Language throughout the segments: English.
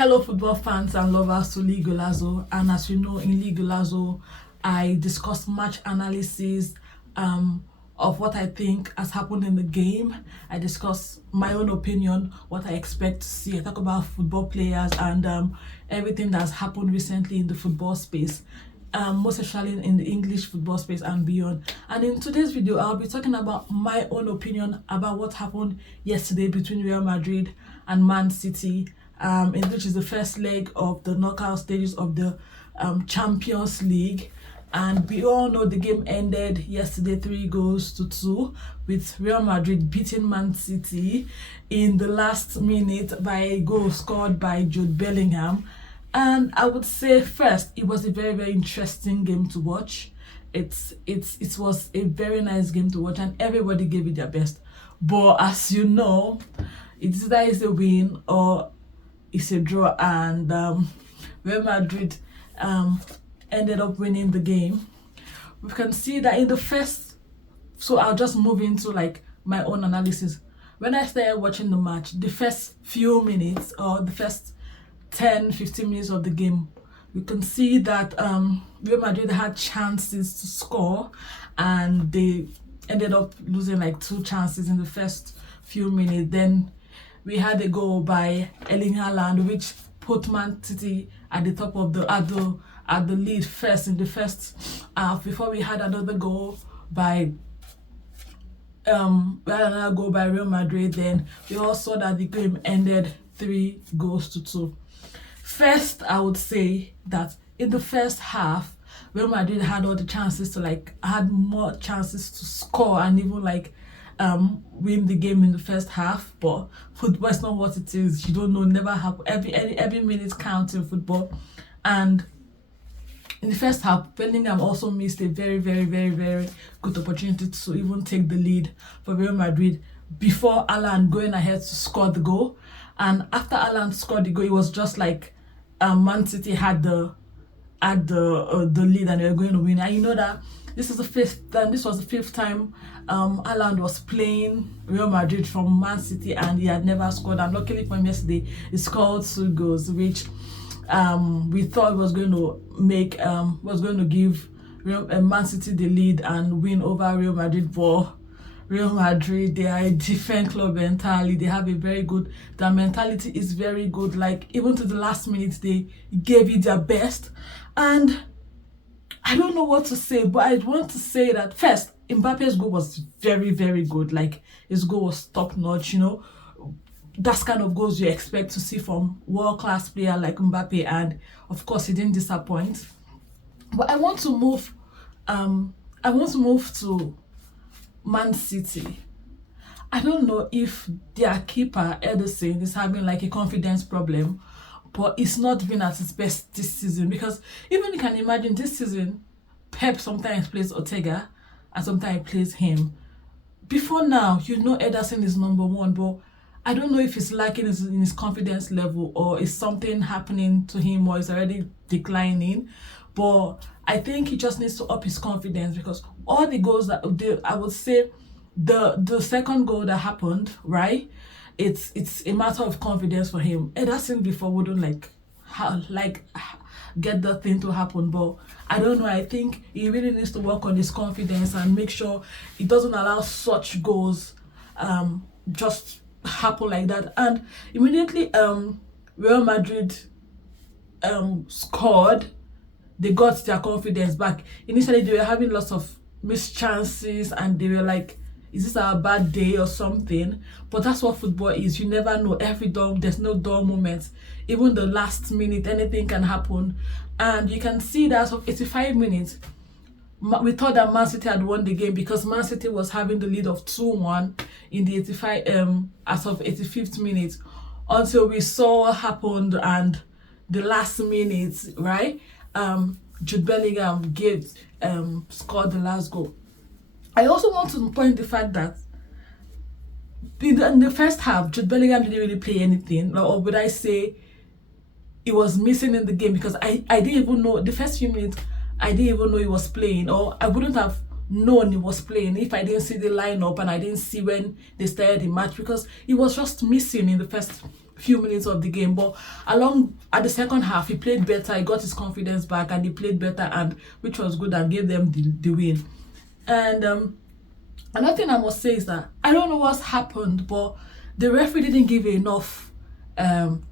Hello, football fans and lovers to League Golazo. And as you know, in League Golazo, I discuss match analysis of what I think has happened in the game. I discuss my own opinion, what I expect to see. I talk about football players and everything that's happened recently in the football space. Most especially in the English football space and beyond. And in today's video, I'll be talking about my own opinion about what happened yesterday between Real Madrid and ManCity, in which is the first leg of the knockout stages of the Champions League. And we all know the game ended yesterday 3-2 with Real Madrid beating ManCity in the last minute by a goal scored by Jude Bellingham. And I would say first, it was a very, very interesting game to watch. It was a very nice game to watch, and everybody gave it their best. But as you know, it's either a win or it's a draw, and Real Madrid ended up winning the game. We can see that in the first, so I'll just move into like my own analysis. When I started watching the match, the first few minutes or the first 10-15 minutes of the game, we can see that Real Madrid had chances to score, and they ended up losing like 2 chances in the first few minutes. Then we had a goal by Erling Haaland, which put Man City at the top of the lead first in the first half, before we had another goal by Real Madrid. Then we all saw that the game ended 3-2. First, I would say that in the first half, Real Madrid had all the chances to had more chances to score and even win the game in the first half. But football is not what it is. You don't know, never happen. Every minute counts in football. And in the first half, Bellingham also missed a very, very, very, very good opportunity to even take the lead for Real Madrid before Haaland going ahead to score the goal. And after Haaland scored the goal, it was just like Man City had the lead and they were going to win. And you know that this was the fifth time Haaland was playing Real Madrid from Man City, and he had never scored. And luckily for him yesterday, he scored 2 goals, which we thought was going to give Man City the lead and win over Real Madrid. But Real Madrid, they are a different club entirely. They have their mentality is very good. Like, even to the last minute, they gave it their best. And I don't know what to say, but I want to say that first, Mbappe's goal was very, very good. Like, his goal was top notch, you know. That's kind of goals you expect to see from world-class player like Mbappe, and of course he didn't disappoint. But I want to move to Man City. I don't know if their keeper Ederson is having like a confidence problem, but it's not been at its best this season, because even you can imagine this season, Pep sometimes plays Ortega and sometimes plays him. Before now, you know Ederson is number 1, but I don't know if he's lacking in his confidence level, or is something happening to him, or is already declining. But I think he just needs to up his confidence, because all the goals that I would say the second goal that happened, right? It's a matter of confidence for him. Ederson before wouldn't get that thing to happen, but I don't know. I think he really needs to work on his confidence and make sure he doesn't allow such goals just happen like that. And immediately Real Madrid scored, they got their confidence back. Initially they were having lots of missed chances, and they were like, is this a bad day or something? But that's what football is. You never know. There's no dull moments. Even the last minute, anything can happen. And you can see that of 85 minutes, we thought that Man City had won the game, because Man City was having the lead of 2-1 in the 85th minute, until we saw what happened, and the last minute, right? Jude Bellingham scored the last goal. I also want to point the fact that in the first half, Jude Bellingham didn't really play anything, or would I say he was missing in the game, because I didn't even know the first few minutes. I didn't even know he was playing, or I wouldn't have known he was playing if I didn't see the lineup and I didn't see when they started the match, because he was just missing in the first few minutes of the game, but along at the second half he played better, he got his confidence back and he played better, and which was good and gave them the win. And another thing I must say is that I don't know what's happened, but the referee didn't give enough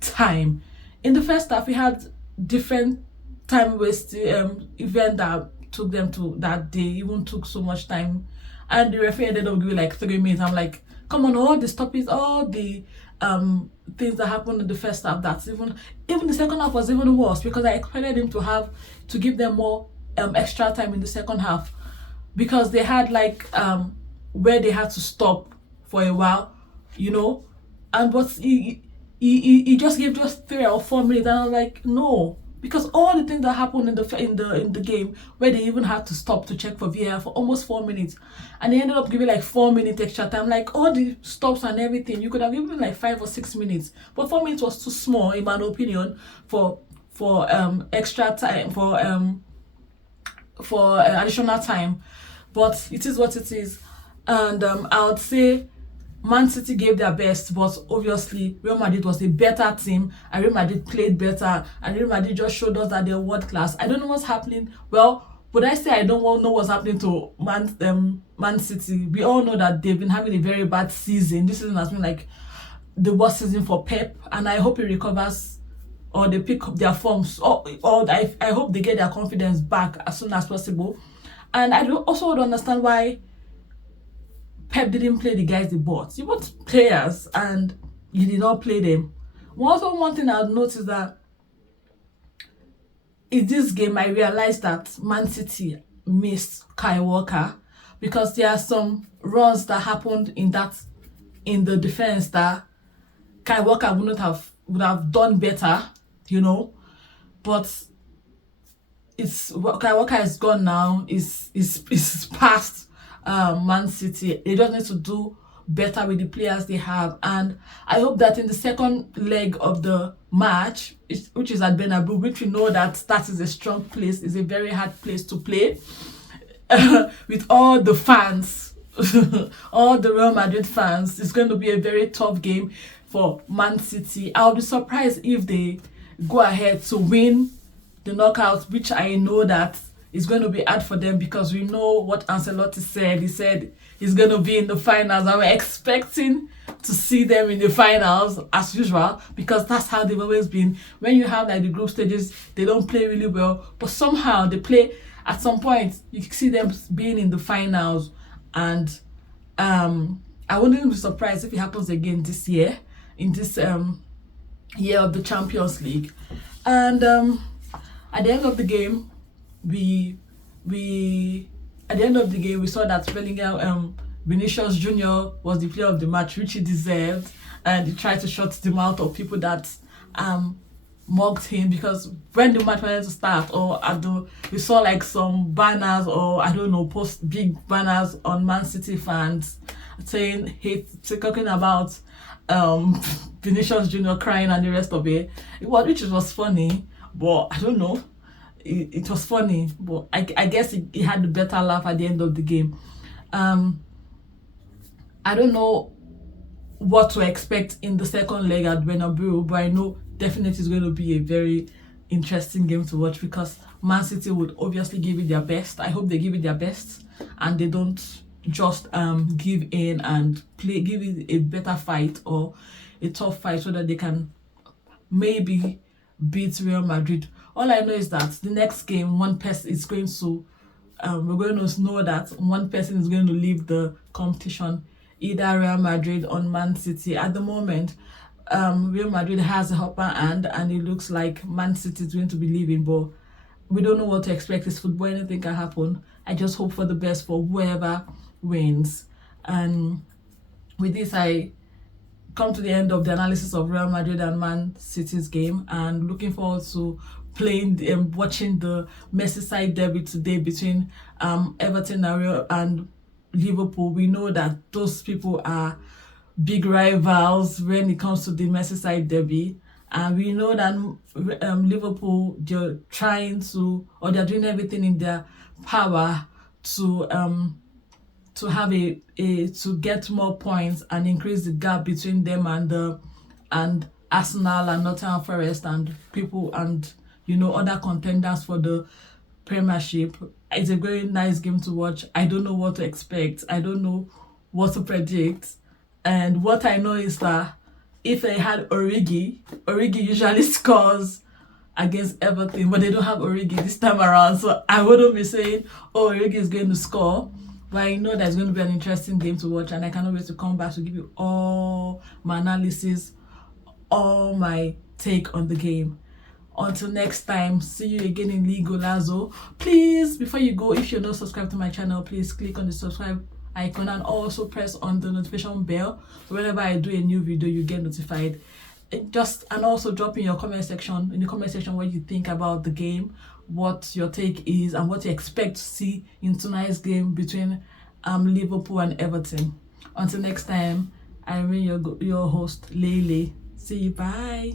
time. In the first half we had different time wasting event that took them to that day, even took so much time, and the referee ended up giving like 3 minutes. I'm like, come on, all the stoppages, all the things that happened in the first half, that's even the second half was even worse, because I expected him to give them more extra time in the second half, because they had like where they had to stop for a while, you know, and but he just gave just 3 or 4 minutes, and I was like, no, because all the things that happened in the game where they even had to stop to check for VAR for almost 4 minutes, and they ended up giving like 4 minutes extra time, like all the stops and everything, you could have given like 5 or 6 minutes, but 4 minutes was too small in my opinion for extra time, for additional time. But it is what it is, and I would say Man City gave their best, but obviously Real Madrid was a better team, and Real Madrid played better, and Real Madrid just showed us that they're world class. I don't know what's happening. Well, would I say I don't know what's happening to Man City? We all know that they've been having a very bad season. This season has been like the worst season for Pep, and I hope he recovers, or they pick up their forms, or I hope they get their confidence back as soon as possible. And I also don't understand why Pep didn't play the guys they bought. You bought players and you did not play them. One thing I've noticed that in this game I realized that Man City missed Kyle Walker, because there are some runs that happened in the defense that Kyle Walker would have done better, you know. But Kyle Walker is gone now. Is past Man City. They just need to do better with the players they have, and I hope that in the second leg of the match, which is at Bernabeu, which we know that is a strong place, is a very hard place to play, with all the fans, all the Real Madrid fans, it's going to be a very tough game for Man City. I'll be surprised if they go ahead to win the knockout, which I know that is going to be hard for them, because we know what Ancelotti said. He said he's going to be in the finals, and we're expecting to see them in the finals as usual, because that's how they've always been. When you have like the group stages, they don't play really well, but somehow they play. At some point you see them being in the finals, and I wouldn't be surprised if it happens again this year, in this year of the Champions League. And at the end of the game, we saw that Bellingham, Vinicius Junior was the player of the match, which he deserved, and he tried to shut the mouth of people that mocked him, because when the match wanted to start, we saw like some banners, or I don't know, big banners on Man City fans saying talking about Vinicius Junior crying and the rest of it. Which was funny, but I don't know. It was funny, but I guess he had the better laugh at the end of the game. I don't know what to expect in the second leg at Bernabeu, but I know definitely it's going to be a very interesting game to watch, because Man City would obviously give it their best. I hope they give it their best and they don't just give in and give it a better fight or a tough fight, so that they can maybe beat Real Madrid. All I know is that the next game, one person is going to we're going to know that one person is going to leave the competition, either Real Madrid or Man City. At the moment, Real Madrid has a upper hand, and it looks like Man City is going to be leaving, but we don't know what to expect. It's football, anything can happen. I just hope for the best for whoever wins. And with this, I come to the end of the analysis of Real Madrid and Man City's game, and looking forward to watching the Merseyside derby today between Everton and Liverpool. We know that those people are big rivals when it comes to the Merseyside derby, and we know that Liverpool, they're doing everything in their power to have to get more points and increase the gap between them and Arsenal and Nottingham Forest and people and other contenders for the Premiership. It's a very nice game to watch. I don't know what to expect. I don't know what to predict. And what I know is that if I had Origi usually scores against Everton, but they don't have Origi this time around. So I wouldn't be saying, oh, Origi is going to score. But I know there's going to be an interesting game to watch, and I cannot wait to come back to give you all my analysis, all my take on the game. Until next time, see you again in Liga Lazo. Please, before you go, if you're not subscribed to my channel, please click on the subscribe icon and also press on the notification bell. So whenever I do a new video, you get notified. And also drop in your comment section, what you think about the game, what your take is, and what you expect to see in tonight's game between Liverpool and Everton. Until next time, I remain your host, Lele. See you, bye.